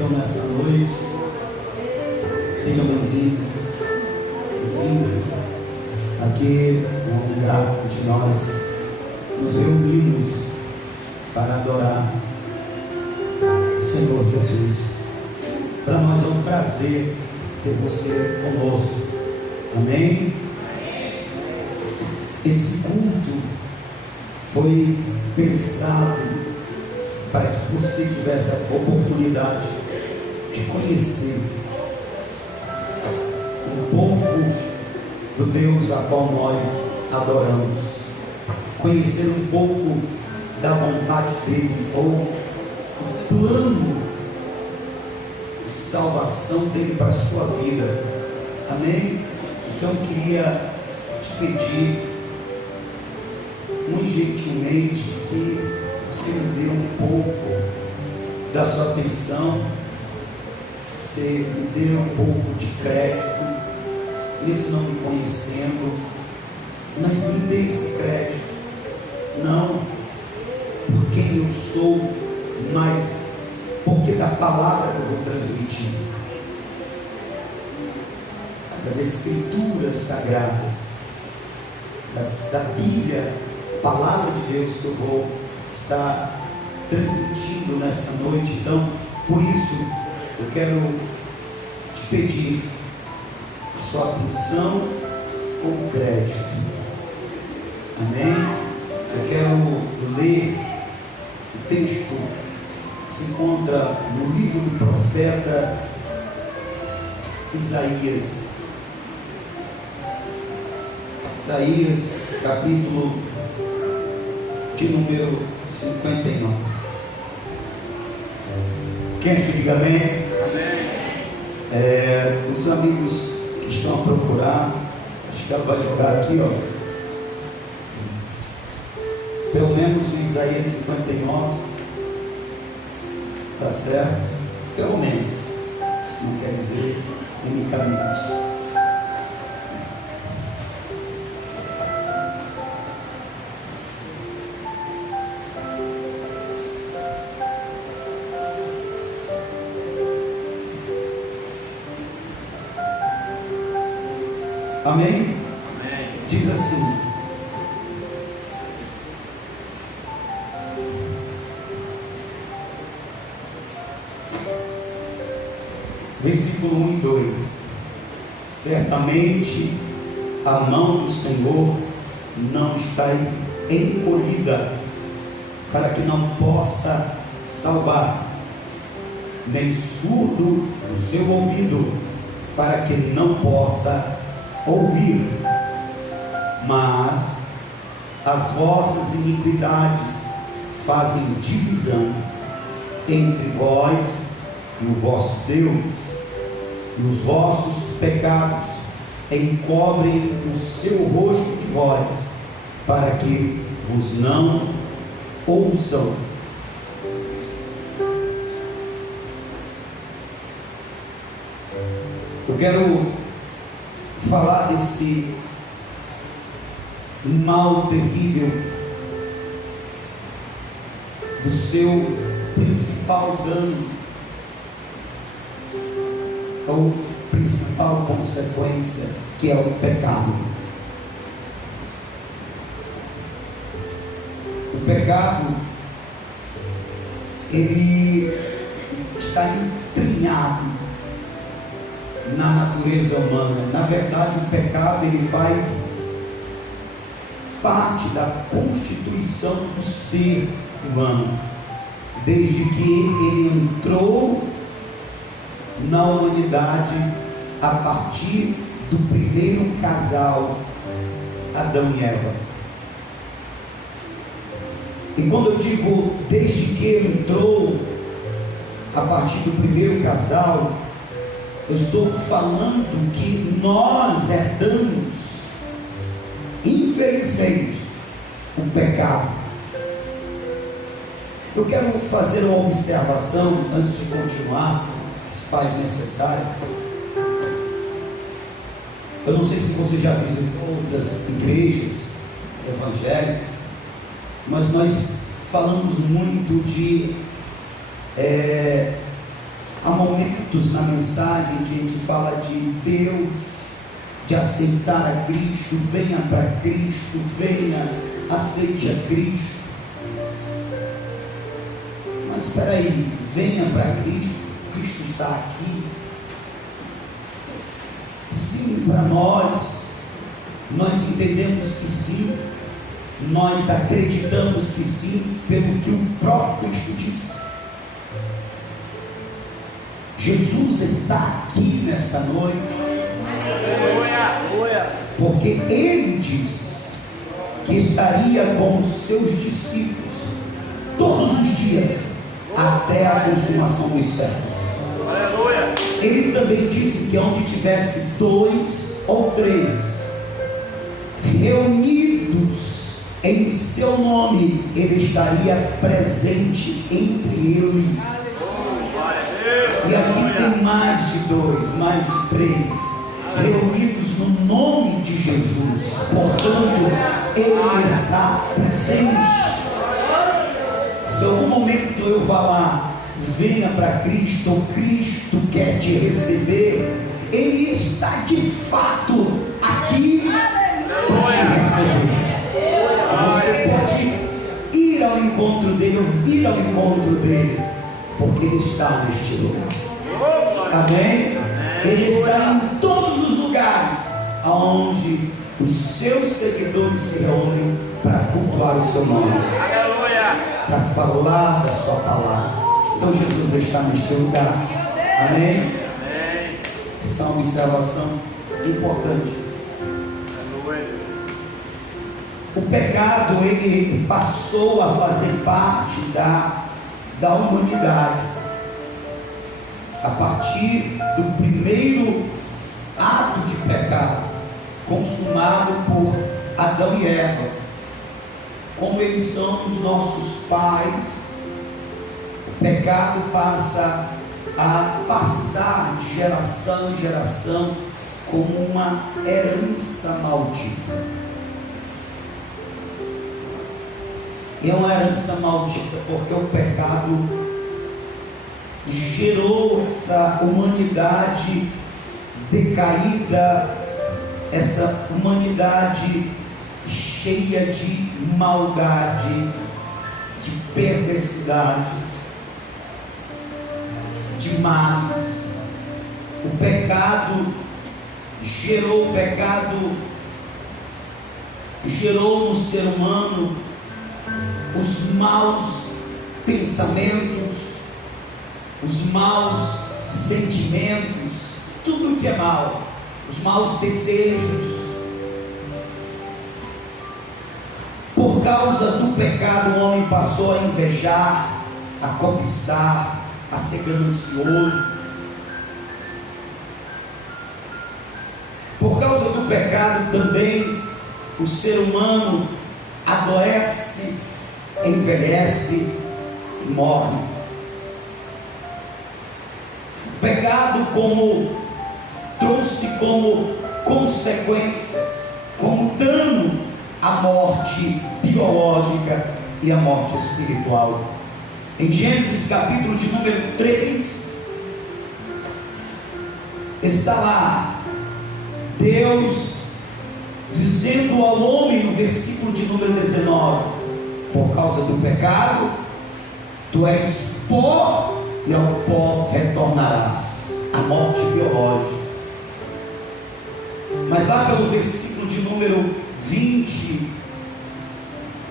recebam nessa noite. Sejam bem-vindos, bem-vindas. Aqui é um lugar onde nós nos reunimos para adorar o Senhor Jesus. Para nós é um prazer ter você conosco. Amém? Esse culto foi pensado para que você tivesse a oportunidade de conhecer um pouco do Deus a qual nós adoramos, conhecer um pouco da vontade dele, ou o plano de salvação dele para a sua vida. Amém? Então eu queria te pedir muito gentilmente que você me dê um pouco da sua atenção, você me dê um pouco de crédito, mesmo não me conhecendo, mas me dê esse crédito, não por quem eu sou, mas porque da palavra que eu vou transmitir, das escrituras sagradas, da Bíblia, palavra de Deus que eu vou estar transmitindo nessa noite. Então, por isso, eu quero te pedir sua atenção com crédito. Amém? Eu quero ler o texto que se encontra no livro do profeta Isaías. Isaías, capítulo de número 59. Quem diga amém? Amém. Os amigos que estão a procurar, acho que ela vai jogar aqui, ó. Pelo menos o Isaías 59. Tá certo? Pelo menos. Isso não quer dizer unicamente. Amém? Amém? Diz assim: versículo 1 e 2: certamente a mão do Senhor não está encolhida para que não possa salvar, nem surdo o seu ouvido para que não possa ouvir, mas as vossas iniquidades fazem divisão entre vós e o vosso Deus, e os vossos pecados encobrem o seu rosto de vós, para que vos não ouçam. Eu quero falar desse mal terrível, do seu principal dano, ou principal consequência, que é o pecado. O pecado, ele está entranhado na natureza humana. Na verdade, o pecado, ele faz parte da constituição do ser humano, desde que ele entrou na humanidade a partir do primeiro casal, Adão e Eva. E quando eu digo desde que ele entrou a partir do primeiro casal, eu estou falando que nós herdamos, infelizmente, o pecado. Eu quero fazer uma observação antes de continuar, se faz necessário. Eu não sei se você já visitou outras igrejas evangélicas, mas nós falamos muito de Há momentos na mensagem que a gente fala de Deus, de aceitar a Cristo. Venha para Cristo, venha, aceite a Cristo. Mas espera aí, venha para Cristo, Cristo está aqui. Sim, para nós entendemos que sim, nós acreditamos que sim, pelo que o próprio Cristo disse. Jesus está aqui nesta noite, porque Ele disse que estaria com os seus discípulos todos os dias, até a consumação dos séculos. Ele também disse que onde tivesse 2 ou 3 reunidos em seu nome, Ele estaria presente entre eles. E aqui tem mais de 2, mais de 3 reunidos no nome de Jesus. Portanto, Ele está presente. Se algum momento eu falar, venha para Cristo, ou Cristo quer te receber, Ele está de fato aqui para te receber. Você pode ir ao encontro dele, ou vir ao encontro dele, porque Ele está neste lugar. Amém? Ele está em todos os lugares onde os seus seguidores se reúnem para cultuar o seu nome, para falar da sua palavra. Então Jesus está neste lugar. Amém? Essa é uma observação importante. O pecado, ele passou a fazer parte da humanidade a partir do primeiro ato de pecado consumado por Adão e Eva. Como eles são os nossos pais, o pecado passa a passar de geração em geração como uma herança maldita. E é uma herança maldita porque o pecado gerou essa humanidade decaída, essa humanidade cheia de maldade, de perversidade, de males. O pecado gerou no ser humano os maus pensamentos, os maus sentimentos, tudo que é mal, os maus desejos. Por causa do pecado, o homem passou a invejar, a cobiçar, a ser ganancioso. Por causa do pecado também, o ser humano adoece, envelhece e morre. O pecado trouxe como consequência, como dano, a morte biológica e a morte espiritual. Em Gênesis capítulo de número 3, está lá Deus dizendo ao homem no versículo de número 19: por causa do pecado, tu és pó e ao pó retornarás. A morte biológica. Mas lá pelo versículo de número 21,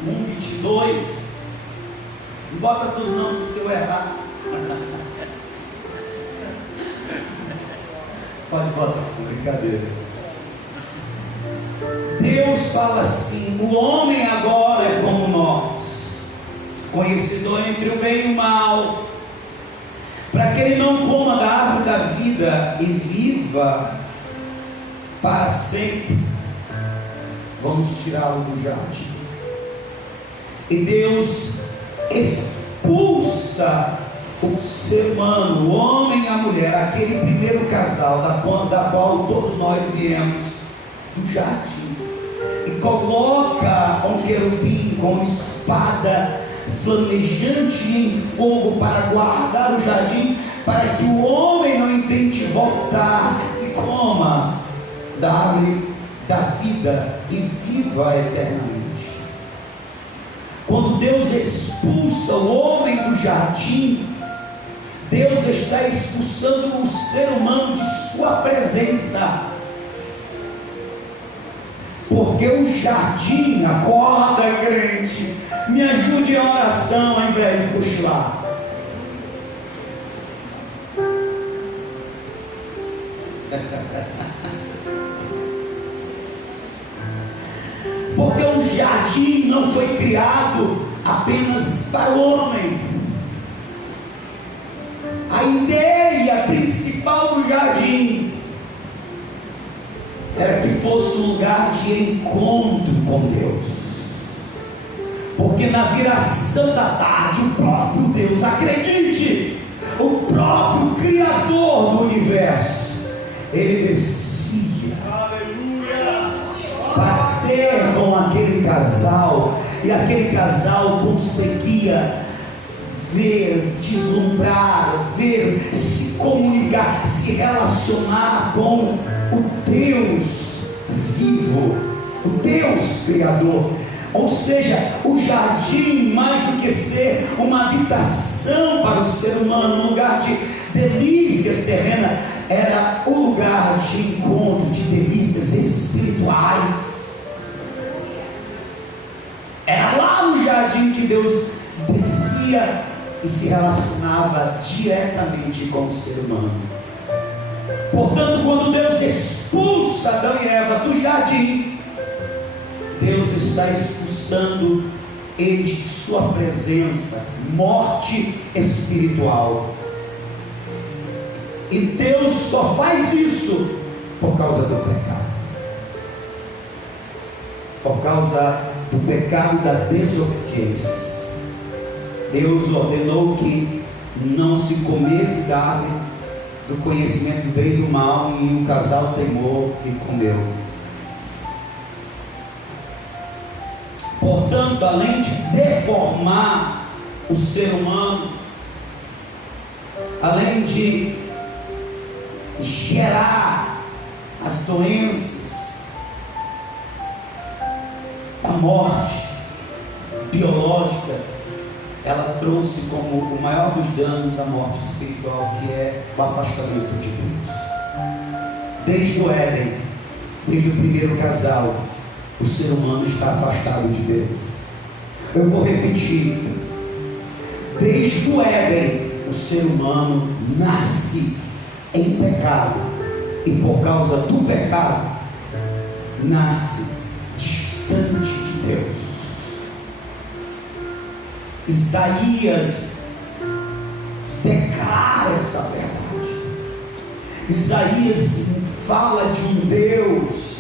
22, não bota tudo não, que se eu errar pode botar, brincadeira. Deus fala assim: o homem agora é como nós, conhecedor entre o bem e o mal, para que ele não coma da árvore da vida e viva para sempre. Vamos tirá-lo do jardim. E Deus expulsa o ser humano, o homem e a mulher, aquele primeiro casal da qual todos nós viemos, do jardim, e coloca um querubim com espada flamejante em fogo para guardar o jardim, para que o homem não intente voltar e coma da árvore da vida e viva eternamente. Quando Deus expulsa o homem do jardim, Deus está expulsando o ser humano de sua presença. Porque o jardim, acorda, crente, me ajude em oração ao invés de cochilar. Porque o jardim não foi criado apenas para o homem. A ideia principal do jardim era que fosse um lugar de encontro com Deus. Porque na viração da tarde, o próprio Deus, acredite, o próprio Criador do universo, ele descia para ter com aquele casal, e aquele casal conseguia ver, deslumbrar, ver, se comunicar, se relacionar com o Deus vivo, o Deus Criador. Ou seja, o jardim, mais do que ser uma habitação para o ser humano, um lugar de delícias terrenas, era o lugar de encontro de delícias espirituais. Era lá no jardim que Deus descia e se relacionava diretamente com o ser humano. Portanto, quando Deus expulsa Adão e Eva do jardim, Deus está expulsando eles de sua presença, morte espiritual. E Deus só faz isso por causa do pecado. Por causa do pecado da desobediência. Deus ordenou que não se comesse da árvore do conhecimento do bem e do mal, e o casal teimou e comeu. Portanto, além de deformar o ser humano, além de gerar as doenças, a morte biológica, ela trouxe como o maior dos danos a morte espiritual, que é o afastamento de Deus. Desde o Éden, desde o primeiro casal, o ser humano está afastado de Deus. Eu vou repetir. Desde o Éden, o ser humano nasce em pecado, e por causa do pecado, nasce distante de Deus. Isaías declara essa verdade. Isaías fala de um Deus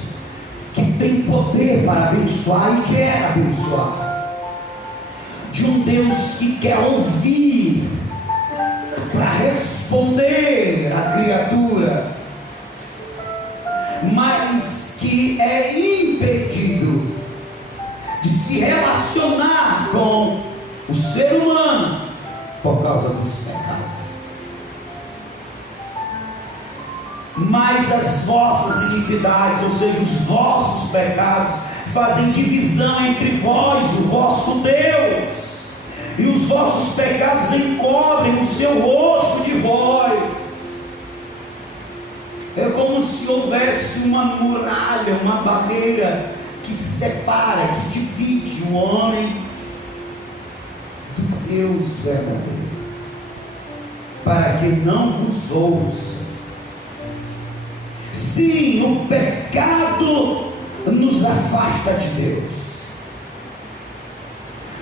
que tem poder para abençoar e quer abençoar, de um Deus que quer ouvir para responder à criatura, mas que é impedido de se relacionar com o ser humano por causa dos pecados. Mas as vossas iniquidades, ou seja, os vossos pecados, fazem divisão entre vós, o vosso Deus, e os vossos pecados encobrem o seu rosto de vós. É como se houvesse uma muralha, uma barreira que separa, que divide o homem do Deus verdadeiro, para que não vos ouça. Sim, o pecado nos afasta de Deus.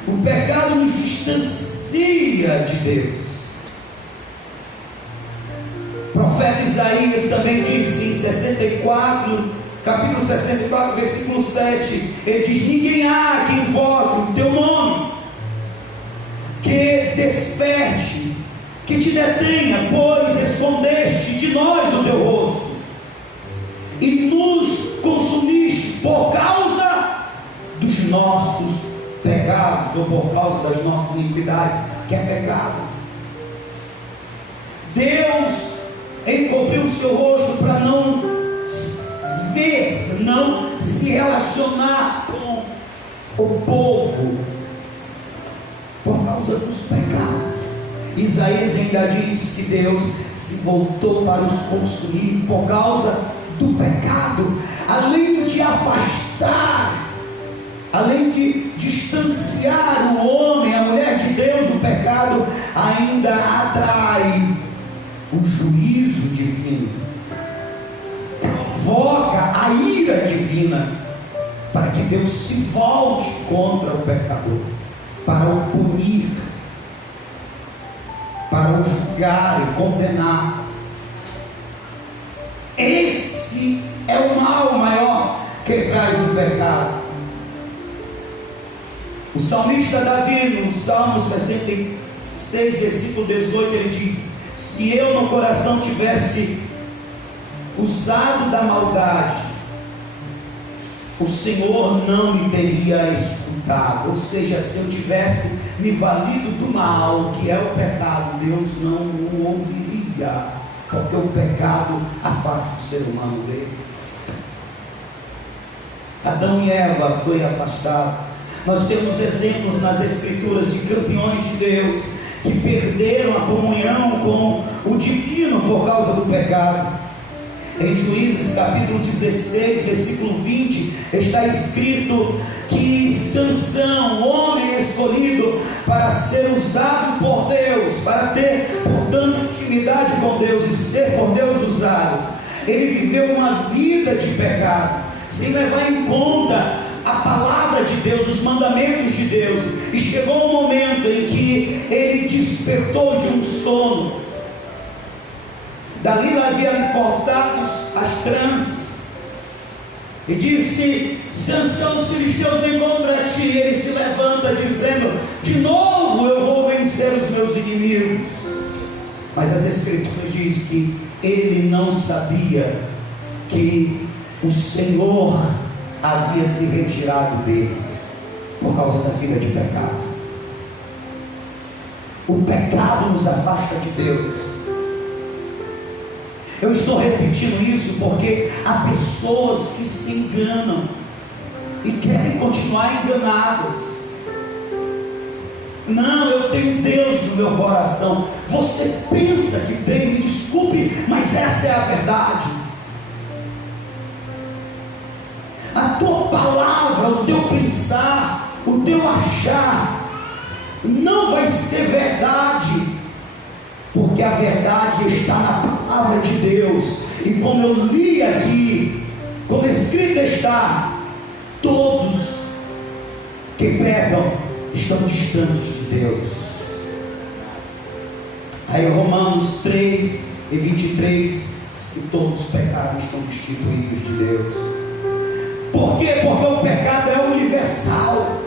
O pecado nos distancia de Deus. O profeta Isaías também disse em 64, capítulo 64, versículo 7, ele diz: ninguém há que invoque o teu nome, que desperte, que te detenha, pois escondeste de nós o teu rosto, e nos consumiste por causa dos nossos pecados, ou por causa das nossas iniquidades, que é pecado. Deus encobriu o seu rosto para não ver, não se relacionar com o povo por causa dos pecados. Isaías ainda diz que Deus se voltou para os consumir por causa do pecado. Além de afastar, além de distanciar o homem, a mulher de Deus, o pecado ainda atrai o juízo divino, provoca a ira divina, para que Deus se volte contra o pecador, para o punir, para o julgar e condenar. Esse é o mal maior que traz o pecado. O salmista Davi, no Salmo 66, versículo 18, ele diz: se eu no coração tivesse usado da maldade, o Senhor não me teria escutado. Ou seja, se eu tivesse me valido do mal, que é o pecado, Deus não o ouviria, porque o pecado afasta o ser humano dele. Adão e Eva foi afastado. Nós temos exemplos nas Escrituras de campeões de Deus que perderam a comunhão com o divino por causa do pecado. Em Juízes capítulo 16, versículo 20, está escrito que Sansão, homem escolhido para ser usado por Deus, para ter, portanto, intimidade com Deus e ser por Deus usado, ele viveu uma vida de pecado, sem levar em conta a palavra de Deus, os mandamentos de Deus. E chegou um momento em que ele despertou de um sono. Dalila havia lhe cortado as tranças e disse: Sansão, os filisteus vêm contra ti. Ele se levanta dizendo: de novo eu vou vencer os meus inimigos. Mas as Escrituras dizem que ele não sabia que o Senhor havia se retirado dele por causa da vida de pecado. O pecado nos afasta de Deus. Eu estou repetindo isso porque há pessoas que se enganam e querem continuar enganadas. Não, eu tenho Deus no meu coração. Você pensa que tem, me desculpe, mas essa é a verdade. A tua palavra, o teu pensar, o teu achar não vai ser verdade, porque a verdade está na palavra de Deus. E como eu li aqui, como escrito está, todos que pecam estão distantes de Deus. Aí Romanos 3 e 23 diz que todos pecaram, estão destituídos de Deus. Por quê? Porque o pecado é universal,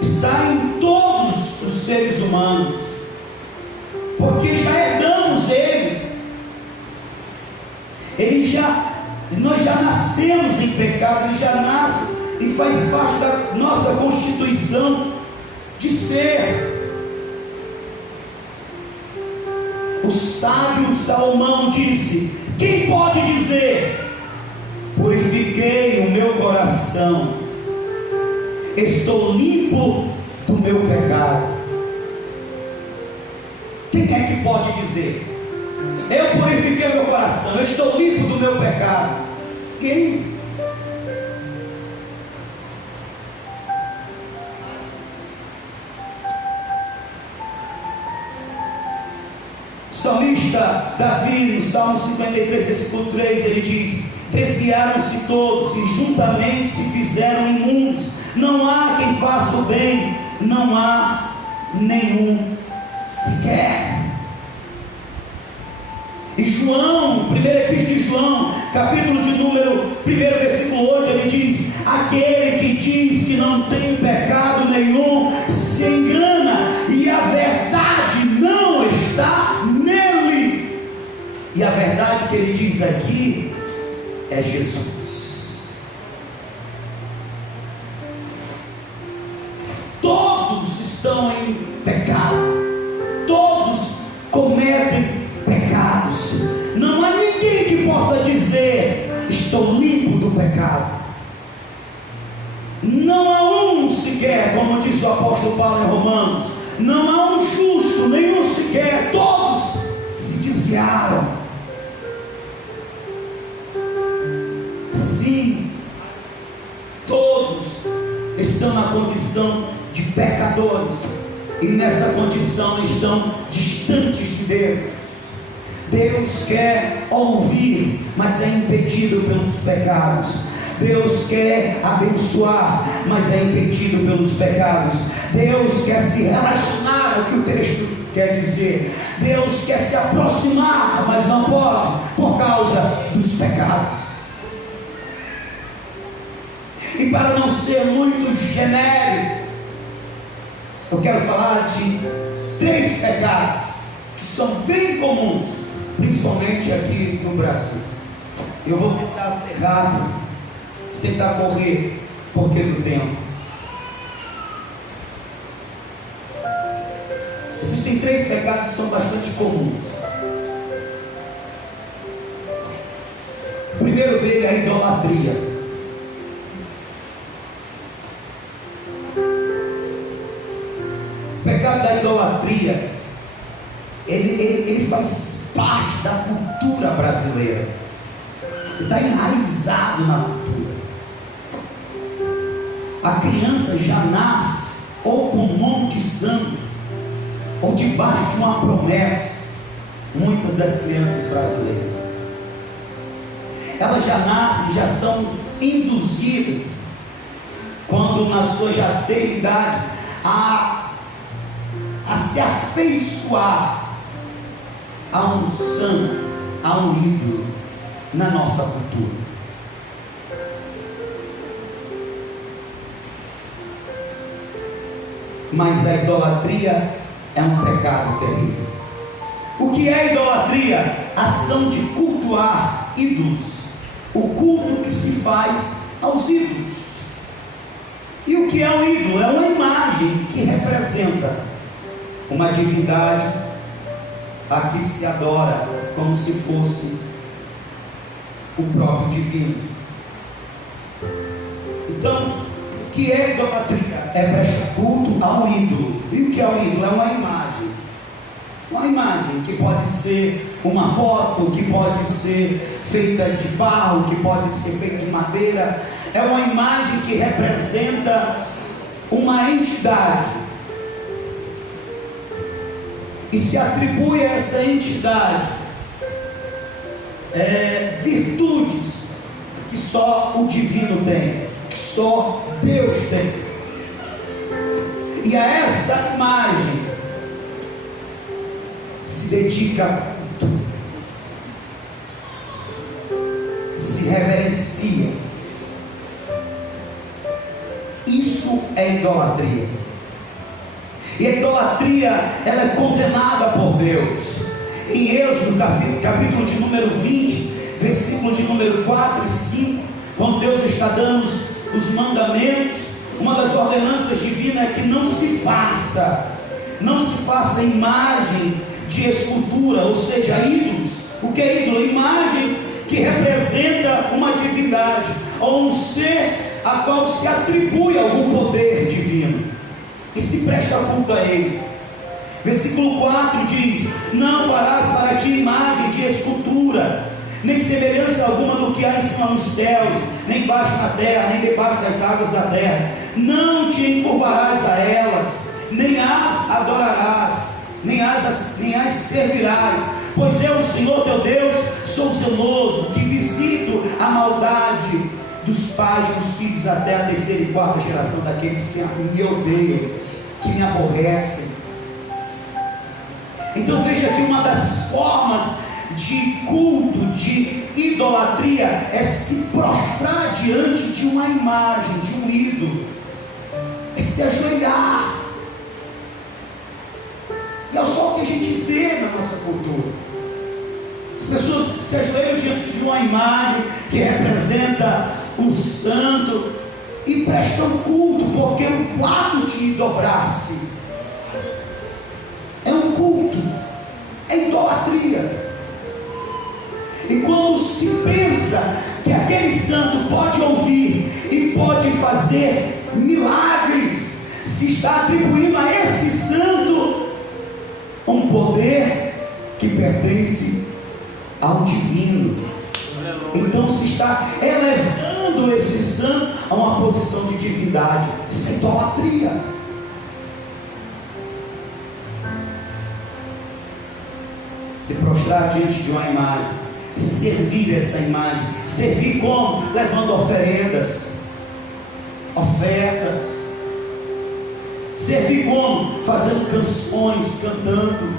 está em todos os seres humanos, porque já herdamos nós já nascemos em pecado, ele já nasce e faz parte da nossa constituição de ser. O sábio Salomão disse: quem pode dizer, purifiquei o meu coração, estou limpo do meu pecado? Quem é que pode dizer? Eu purifiquei meu coração, eu estou limpo do meu pecado. Quem? O salmista Davi, no Salmo 53, versículo 3, ele diz: desviaram-se todos e juntamente se fizeram imundos, não há quem faça o bem, não há nenhum sequer. E João, primeira epístola de João, capítulo de número 1, versículo 8, ele diz: aquele que diz que não tem pecado nenhum se engana, e a verdade não está nele. E a verdade que ele diz aqui é Jesus. Todos estão em pecado, todos pecado. Não há um sequer, como disse o apóstolo Paulo em Romanos, não há um justo, nenhum sequer, todos se desviaram. Sim, todos estão na condição de pecadores, e nessa condição estão distantes de Deus. Deus quer ouvir, mas é impedido pelos pecados. Deus quer abençoar, mas é impedido pelos pecados. Deus quer se relacionar, é o que o texto quer dizer. Deus quer se aproximar, mas não pode, por causa dos pecados. E para não ser muito genérico, eu quero falar de 3 pecados que são bem comuns, principalmente aqui no Brasil. Eu vou tentar ser rápido, tentar correr, porque do tempo. Existem 3 pecados que são bastante comuns. O primeiro dele é a idolatria. O pecado da idolatria, ele faz parte da cultura brasileira, está enraizado na cultura. A criança já nasce ou com um nome de sangue, ou debaixo de uma promessa. Muitas das crianças brasileiras, elas já nascem, já são induzidas, quando na sua já tem idade, a se afeiçoar a um santo, a um ídolo na nossa cultura. Mas a idolatria é um pecado terrível. O que é idolatria? Ação de cultuar ídolos, o culto que se faz aos ídolos. E o que é um ídolo? É uma imagem que representa uma divindade a que se adora como se fosse o próprio divino. Então, o que é idolatria? É prestar culto a um ídolo. E o que é um ídolo? É uma imagem. Uma imagem que pode ser uma foto, que pode ser feita de barro, que pode ser feita de madeira. É uma imagem que representa uma entidade, e se atribui a essa entidade virtudes que só o divino tem, que só Deus tem. E a essa imagem se dedica tudo, se reverencia. Isso é idolatria. E a idolatria, ela é condenada por Deus. Em Êxodo, capítulo de número 20, versículo de número 4 e 5, quando Deus está dando os mandamentos, uma das ordenanças divinas é que não se faça imagem de escultura, ou seja, ídolos. O que é ídolo? Imagem que representa uma divindade, ou um ser a qual se atribui algum poder divino e se presta culto a ele. Versículo 4 diz: não farás para ti imagem de escultura, nem semelhança alguma do que há em cima nos céus, nem embaixo na terra, nem debaixo das águas da terra. Não te encurvarás a elas, nem as adorarás, nem as servirás, pois eu, o Senhor teu Deus, sou zeloso, que visito a maldade dos pais dos filhos até a 3ª e 4ª geração daqueles que me odeiam, que me aborrecem. Então veja que uma das formas de culto, de idolatria, é se prostrar diante de uma imagem, de um ídolo, é se ajoelhar. E é só o que a gente vê na nossa cultura. As pessoas se ajoelham diante de uma imagem que representa um santo e prestam culto, porque o ato de dobrar-se é um culto, é idolatria. E quando se pensa que aquele santo pode ouvir e pode fazer milagres, se está atribuindo a esse santo um poder que pertence ao divino. Então se está elevando esse santo a uma posição de divindade. Isso é idolatria. Se prostrar diante de uma imagem, servir essa imagem. Servir como? Levando oferendas, ofertas. Servir como? Fazendo canções, cantando.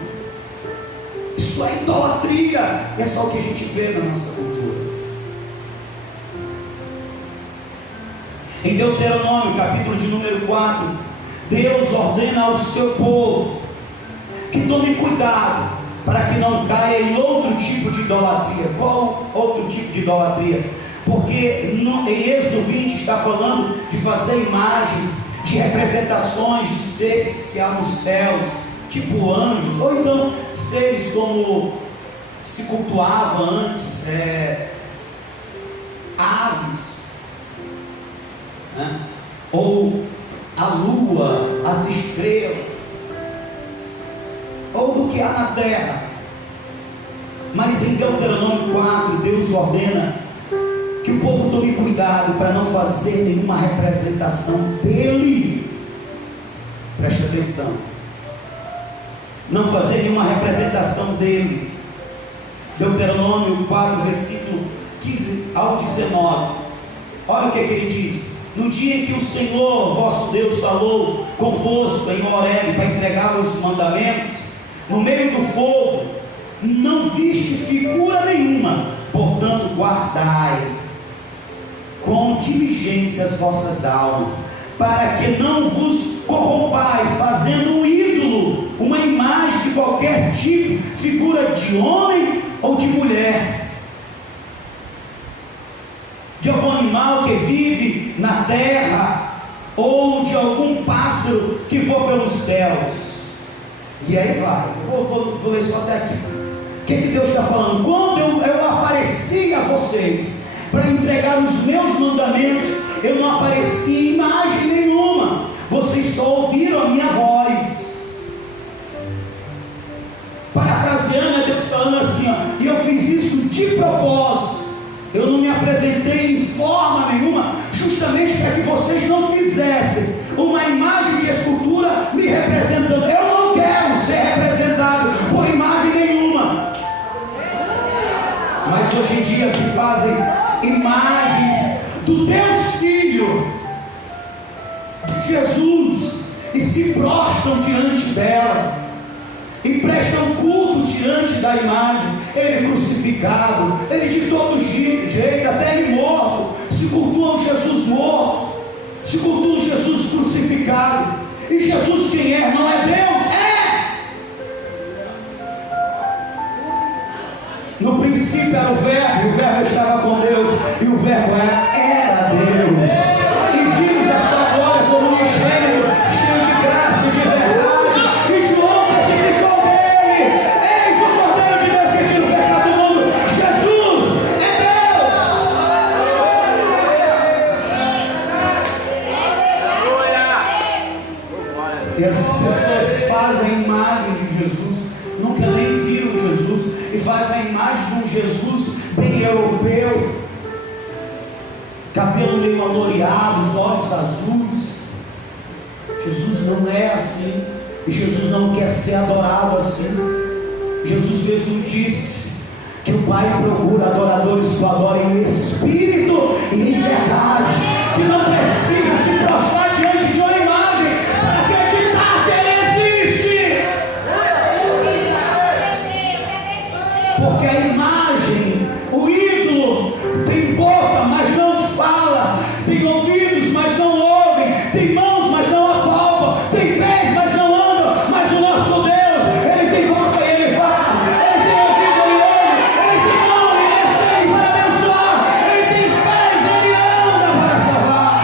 Isso é idolatria. É só o que a gente vê na nossa cultura. Em Deuteronômio, capítulo de número 4, Deus ordena ao seu povo que tome cuidado para que não caia em outro tipo de idolatria. Qual outro tipo de idolatria? Porque em Êxodo 20 está falando de fazer imagens, de representações de seres que há nos céus, tipo anjos, ou então seres como se cultuava antes, aves, né? Ou a lua, as estrelas, ou do que há na terra. Mas em Deuteronômio 4, Deus ordena que o povo tome cuidado para não fazer nenhuma representação dele. Preste atenção. Não fazer nenhuma representação dele. Deuteronômio 4, versículo 15 ao 19. Olha o que ele diz: no dia em que o Senhor vosso Deus falou convosco em Horebe para entregar os mandamentos, no meio do fogo, não viste figura nenhuma, portanto guardai com diligência as vossas almas, para que não vos corrompais, fazendo um ídolo, uma imagem de qualquer tipo, figura de homem ou de mulher, de algum animal que vive na terra, ou de algum pássaro que voa pelos céus. E aí vai, vou ler só até aqui. O que Deus está falando? Quando eu apareci a vocês para entregar os meus mandamentos, eu não apareci em imagem nenhuma, vocês só ouviram a minha voz. Parafraseando, é Deus falando assim, ó, e eu fiz isso de propósito. Eu não me apresentei em forma nenhuma, justamente para que vocês não fizessem uma imagem de escultura me representando. Eu não quero ser representado por imagem nenhuma. Mas hoje em dia se fazem imagens do Deus Filho, de Jesus, e se prostram diante dela, e prestam culto diante da imagem. Ele crucificado, ele de todo jeito, até ele morto, se cultuam Jesus morto, se cultuam Jesus crucificado. E Jesus quem é? Não é Deus? É! No princípio era o verbo estava com Deus, e o verbo era Deus. E vimos a sua glória como um engenho, cheio de graça e de verdade. E João testificou dele: eis o Cordeiro de Deus que tira o pecado do mundo. Jesus é Deus. E as pessoas fazem a imagem de Jesus, nunca nem viram Jesus, e fazem a imagem de um Jesus bem europeu, cabelo meio aloreado, os olhos azuis. Jesus não é assim, e Jesus não quer ser adorado assim. Jesus mesmo disse que o Pai procura adoradores que o adorem em espírito e em verdade, que não precisa se prostrar diante de uma imagem para acreditar que Ele existe, porque a imagem, o ídolo, tem boca, mas não fala, tem ouvidos, mas não ouvem, tem mãos, mas não apalpam, tem pés, mas não andam. Mas o nosso Deus, Ele tem boca e Ele fala, Ele tem ouvido, Ele ouve, Ele tem mão e Ele estende para abençoar, Ele tem pés, Ele anda para salvar.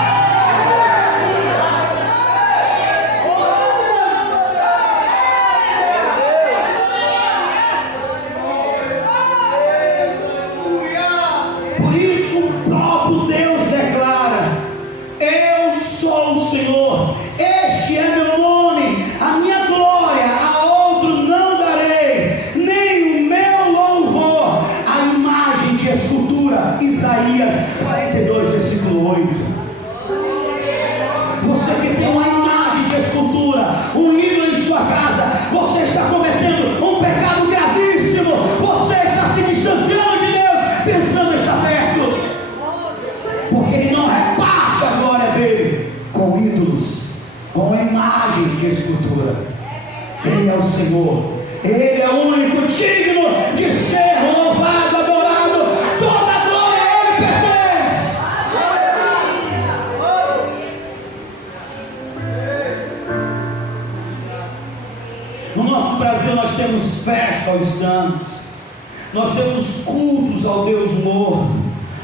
o Senhor. Ele é o único digno de ser louvado, adorado. Toda a glória a Ele pertence. No nosso Brasil nós temos festa aos santos, nós temos cultos ao Deus morto,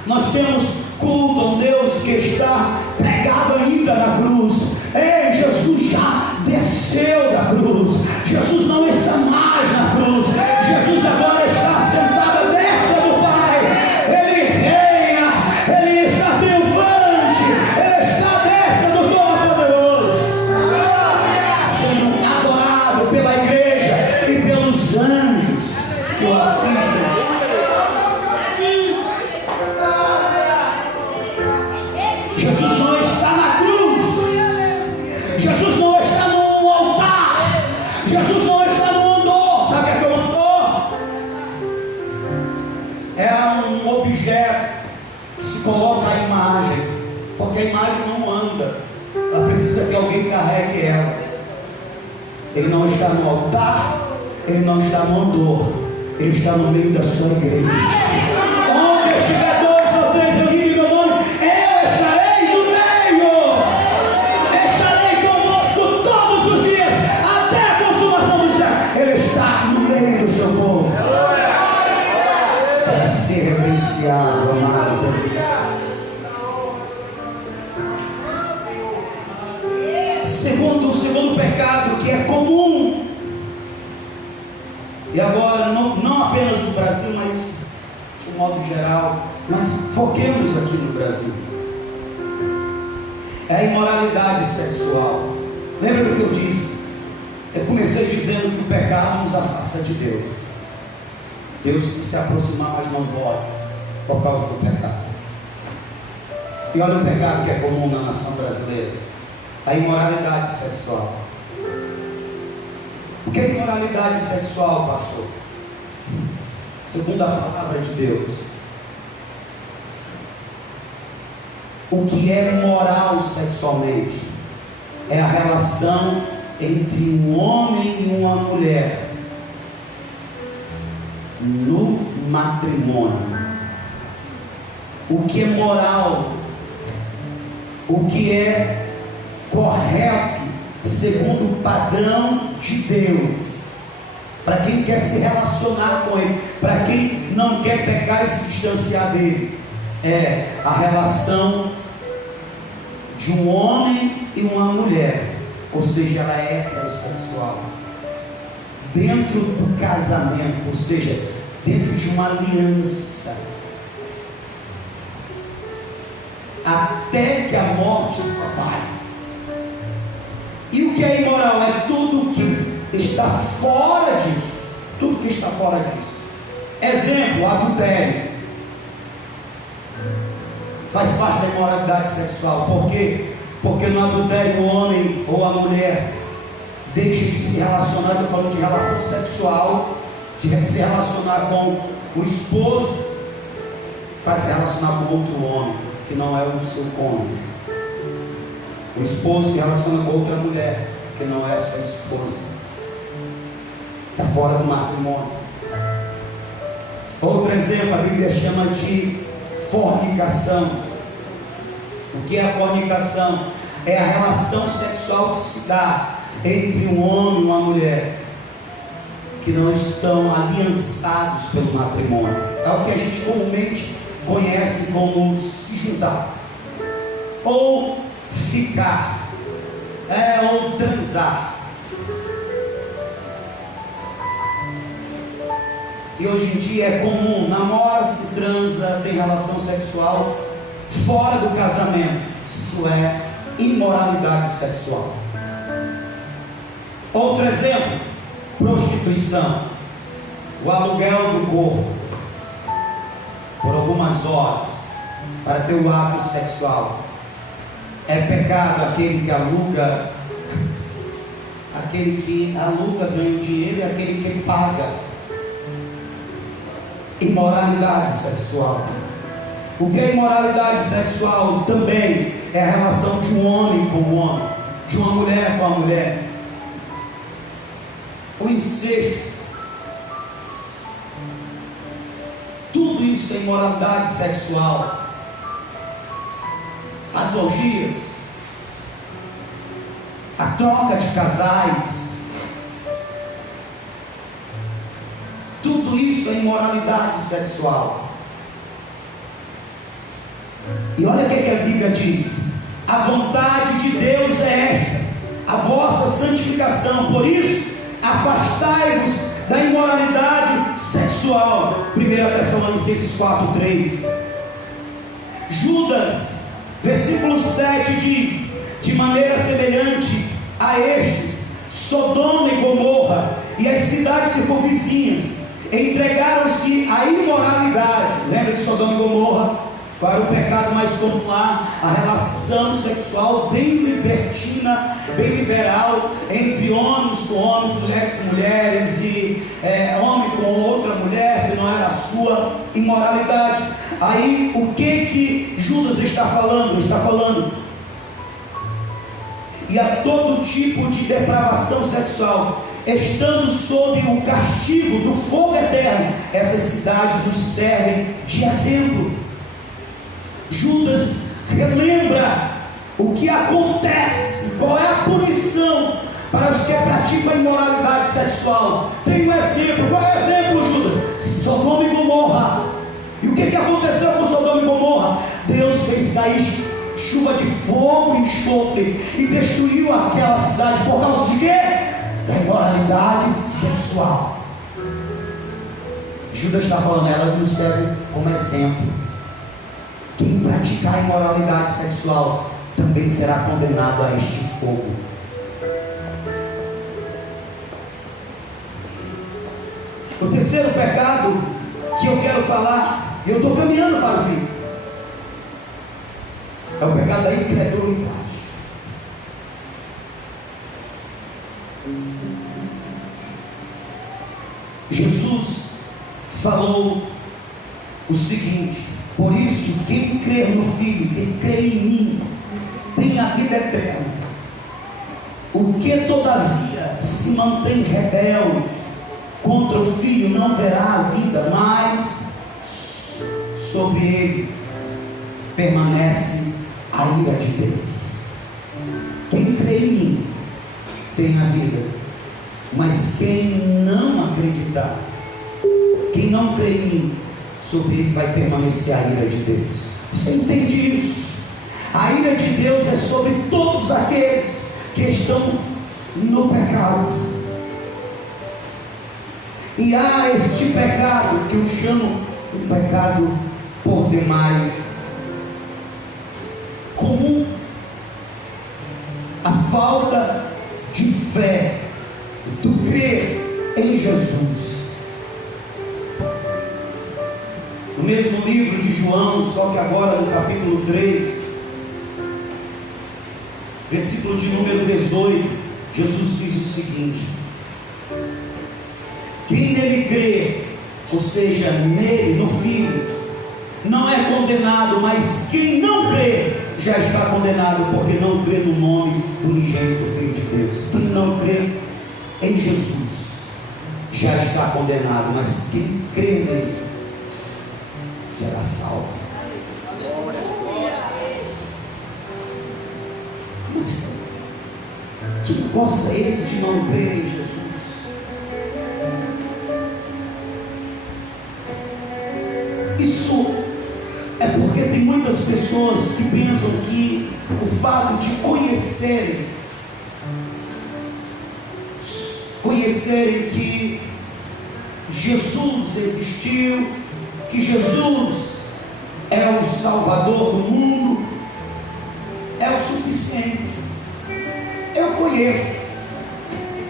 nós temos culto a um Deus que está pregado ainda na cruz. Ei, Jesus já desceu da cruz, Jesus não está mais na cruz, Jesus agora está sentado à destra do Pai, Ele reina, Ele está triunfante, Ele está à destra do Todo-Poderoso, sendo adorado pela igreja e pelos anjos que o assistem. Jesus não está na cruz, Jesus não está no altar, Jesus não está no andor. Sabe o que é o andor? É um objeto que se coloca a imagem, porque a imagem não anda, ela precisa que alguém carregue ela. Ele não está no altar, Ele não está no andor, Ele está no meio da sua igreja. Onde estiver dois ou três reunidos em meu nome, eu estarei no meio. Estarei conosco todos os dias, até a consumação do céu. Ele está no meio do seu povo, para ser reverenciado, amado. Segundo pecado que é comum, e agora não apenas no Brasil, mas de um modo geral, mas foquemos aqui no Brasil, é a imoralidade sexual. Lembra do que eu disse? Eu comecei dizendo que o pecado nos afasta de Deus. Deus se aproximar, mas não pode, por causa do pecado. E olha o pecado que é comum na nação brasileira: a imoralidade sexual. O que é imoralidade sexual, pastor? Segundo a palavra de Deus, o que é moral sexualmente é a relação entre um homem e uma mulher no matrimônio. O que é moral, o que é correto segundo o padrão de Deus, para quem quer se relacionar com Ele, para quem não quer pecar e se distanciar dele, é a relação de um homem e uma mulher, ou seja, ela é heterossexual, dentro do casamento, ou seja, dentro de uma aliança, até que a morte separe. E o que é imoral? É tudo que está fora disso. Tudo que está fora disso. Exemplo, adultério. Faz parte da imoralidade sexual. Por quê? Porque no adultério o homem ou a mulher deixa de se relacionar, estou falando de relação sexual, de se relacionar com o esposo, para se relacionar com outro homem, que não é o seu cônjuge. O esposo se relaciona com outra mulher, que não é a sua esposa. Está fora do matrimônio. Outro exemplo, a Bíblia chama de fornicação. O que é a fornicação? É a relação sexual que se dá entre um homem e uma mulher, que não estão aliançados pelo matrimônio. É o que a gente comumente conhece como se juntar, ou ficar, ou transar. E hoje em dia é comum, namora-se, transa, tem relação sexual fora do casamento. Isso é imoralidade sexual. Outro exemplo, prostituição, o aluguel do corpo por algumas horas para ter o ato sexual. É pecado aquele que aluga, ganha dinheiro, e aquele que paga. Imoralidade sexual. O que é imoralidade sexual? Também é a relação de um homem com um homem, de uma mulher com a mulher. O o incesto. Tudo isso é imoralidade sexual. As orgias, a troca de casais, tudo isso é imoralidade sexual. E olha o que a Bíblia diz: a vontade de Deus é esta, a vossa santificação. Por isso, afastai-vos da imoralidade sexual. 1 Tessalonicenses 4:3. Judas, versículo 7 diz: de maneira semelhante a estes, Sodoma e Gomorra e as cidades circunvizinhas entregaram-se à imoralidade. Lembra de Sodoma e Gomorra? Qual era o pecado mais comum lá? A relação sexual bem libertina, bem liberal, entre homens com homens, mulheres com mulheres, e homem com outra mulher, que não era a sua imoralidade. Aí o que Judas está falando? Está falando: e a todo tipo de depravação sexual, estando sob o castigo do fogo eterno, essas cidades nos servem de exemplo. Judas relembra o que acontece, qual é a punição para os que praticam a imoralidade sexual. Tem um exemplo. Qual é o exemplo, Judas? Sodoma e Gomorra. E o que aconteceu com Sodoma e Gomorra? Deus fez cair chuva de fogo e enxofre e destruiu aquela cidade por causa de quê? Da imoralidade sexual. Judas está falando, ela nos serve como exemplo. Quem praticar a imoralidade sexual também será condenado a este fogo. O terceiro pecado que eu quero falar, e eu estou caminhando para o fim, é o pecado da incredulidade. Jesus falou o seguinte: por isso, quem crer no Filho, quem crer em mim, tem a vida eterna. O que todavia se mantém rebelde contra o Filho não verá a vida, mas sobre ele permanece a ira de Deus. Quem crê em mim tem a vida, mas quem não acreditar, quem não crê em mim, sobre ele vai permanecer a ira de Deus. Você entende isso? A ira de Deus é sobre todos aqueles que estão no pecado. E há este pecado que eu chamo de pecado por demais comum: a falta de fé, do crer em Jesus. No mesmo livro de João, só que agora no capítulo 3, versículo de número 18, Jesus diz o seguinte: quem nele crê, ou seja, nele, no Filho, não é condenado, mas quem não crê já está condenado, porque não crê no nome unigênito do Filho de Deus. Quem não crê em Jesus já está condenado, mas quem crê nele será salvo. Mas que negócio é esse de não crer em Jesus? Isso é porque tem muitas pessoas que pensam que o fato de conhecerem que Jesus existiu, que Jesus é o Salvador do mundo, é o suficiente. Eu conheço.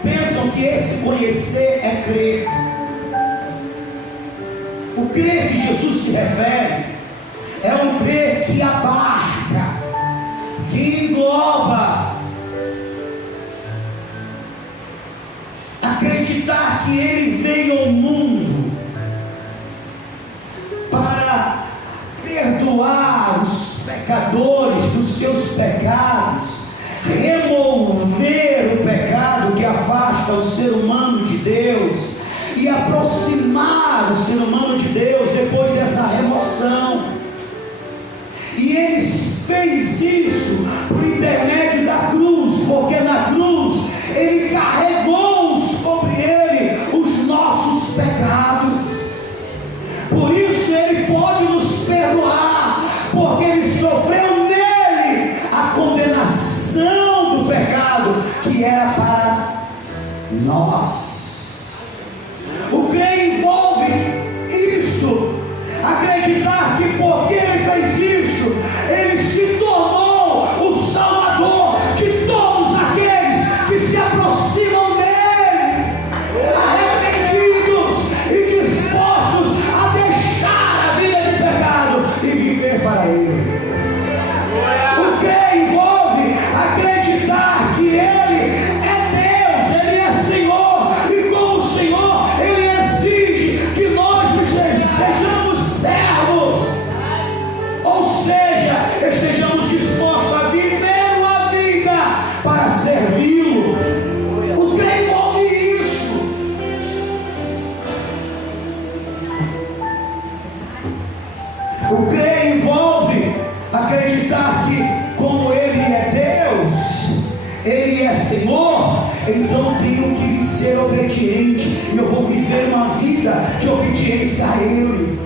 Pensam que esse conhecer é crer. O crer que Jesus se refere é um crer que abarca, que engloba. Acreditar que Ele veio ao mundo para perdoar os pecadores dos seus pecados, remover o pecado que afasta o ser humano de Deus. e aproximar o ser humano de Deus depois dessa remoção. E ele fez isso por intermédio da cruz, porque na cruz ele carregou sobre ele os nossos pecados. Por isso ele pode nos perdoar, porque ele sofreu nele a condenação do pecado que era para nós. O crer envolve isso, acreditar que porque ele fez isso, ele se tornou o Salvador de todos aqueles que se aproximam dele, arrependidos e dispostos a deixar a vida de pecado e viver para ele. O crer envolve acreditar que ele é Deus, ele é Senhor, e como Senhor ele exige que nós sejamos servos, ou seja, estejamos dispostos a viver uma vida para servi-lo. O crer envolve isso. O crer envolve acreditar que, como ele é Deus, ele é Senhor, então tenho que ser obediente, e eu vou viver uma vida de obediência a ele.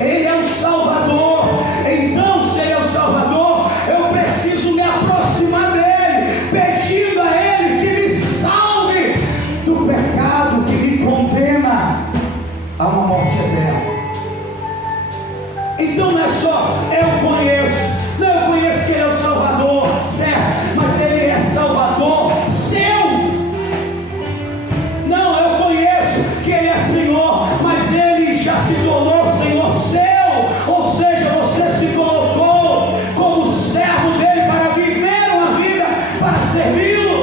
Ele é o Salvador, então se ele é o Salvador, eu preciso me aproximar dele, pedindo a ele que me salve do pecado que me condena a uma morte eterna. Então não é só eu conheço que ele é o Salvador, certo? Mas ele é Salvador seu. Não, eu conheço que ele é Senhor, mas ele já se tornou Senhor seu. Ou seja, você se colocou como servo dele para viver uma vida para servi-lo.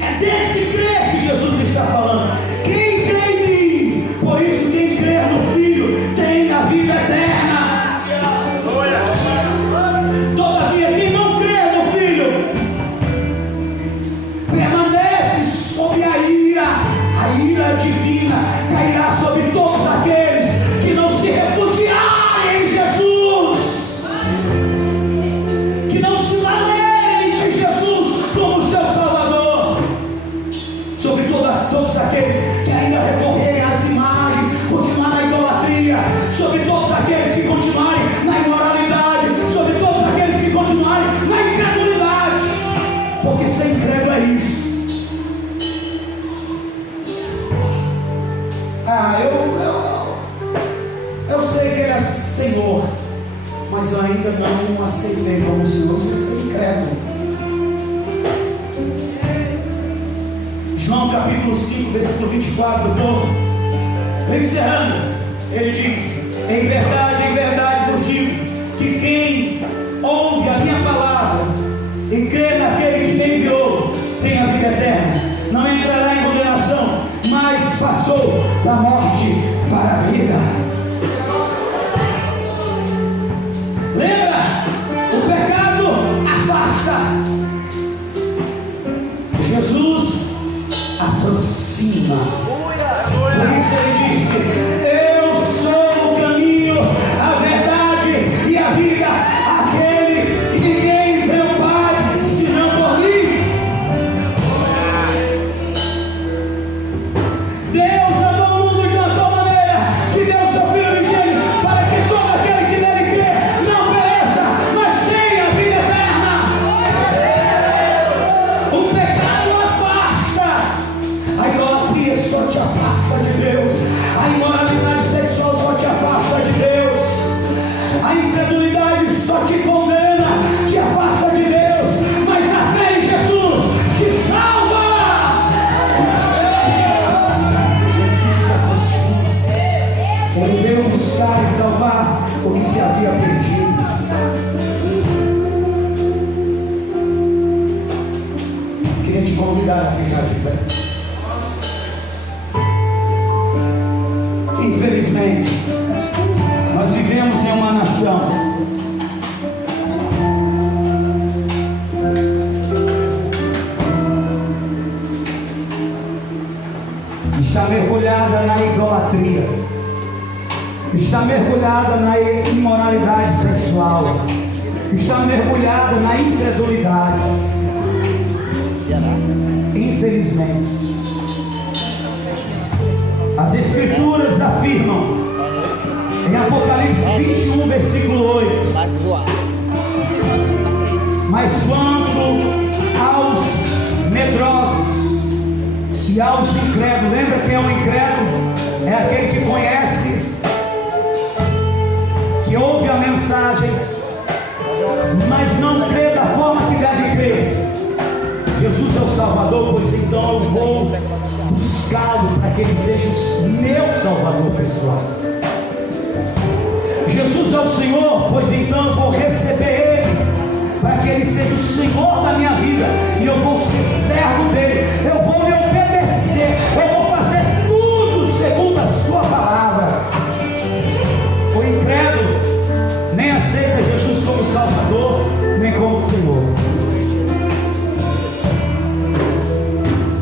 É desse crer que Jesus está falando. Quem crê em mim, por isso quem crê no Filho tem a vida eterna. Todavia quem não crê no Filho permanece sob a ira divina cairá sobre todos aqueles que não se refugiarem em Jesus, que não se valerem de Jesus como seu Salvador, sobre todos aqueles que ainda recorrerem às imagens, continuar na idolatria, sobre todos aqueles que continuarem na imoralidade, sobre todos aqueles que continuarem na incredulidade, porque ser incrédulo é isso. Eu sei que ele é Senhor, mas eu ainda não aceitei como Senhor. Você é ser incrédulo. João capítulo 5, versículo 24, encerrando, ele diz: em verdade vos digo, que quem ouve a minha palavra e crê naquele que me enviou, tem a vida eterna, não entrará em condenação, mas passou da morte para a vida. Lembra? O pecado afasta, Jesus aproxima. Por isso ele disse: eu sou o caminho, a mergulhada na imoralidade sexual, está mergulhada na incredulidade. Infelizmente, as Escrituras afirmam em Apocalipse 21, versículo 8: mas quanto aos medrosos e aos incrédulos, lembra quem é o incrédulo? É aquele que conhece, que ouve a mensagem, mas não crê da forma que deve crer. Jesus é o Salvador, pois então eu vou buscá-lo para que ele seja o meu Salvador pessoal. Jesus é o Senhor, pois então eu vou receber ele para que ele seja o Senhor da minha vida, e eu vou ser servo dele, eu vou lhe obedecer, eu vou fazer tudo segundo a sua palavra. O incrédulo nem aceita Jesus como Salvador, nem como Senhor.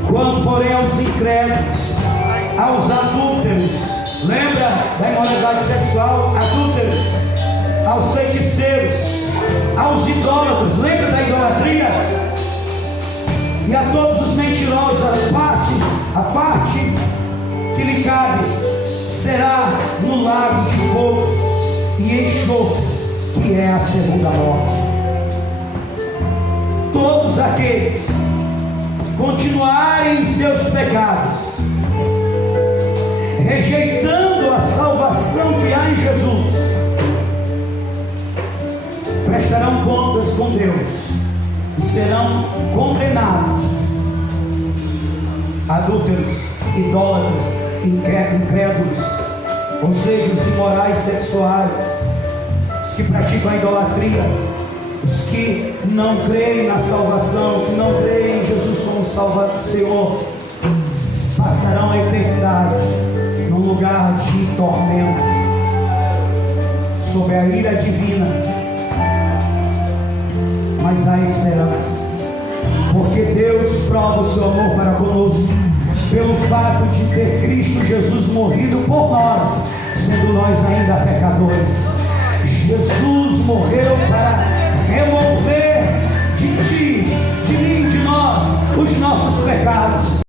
Quando, porém, aos incrédulos, aos adúlteros, lembra da imoralidade sexual? Adúlteros, aos feiticeiros, aos idólatras, lembra da idolatria? E a todos os mentirosos, a parte que lhe cabe será no lago de fogo e enxofre, que é a segunda morte. Todos aqueles continuarem em seus pecados, rejeitando a salvação que há em Jesus, prestarão contas com Deus e serão condenados. Adúlteros, idólatras, incrédulos, ou seja, os imorais sexuais, os que praticam a idolatria, os que não creem na salvação, que não creem em Jesus como Salvador, Senhor, passarão a eternidade num lugar de tormento, sob a ira divina. Mas há esperança, porque Deus prova o seu amor para conosco pelo fato de ter Cristo Jesus morrido por nós, sendo nós ainda pecadores. Jesus morreu para remover de ti, de mim, de nós, os nossos pecados.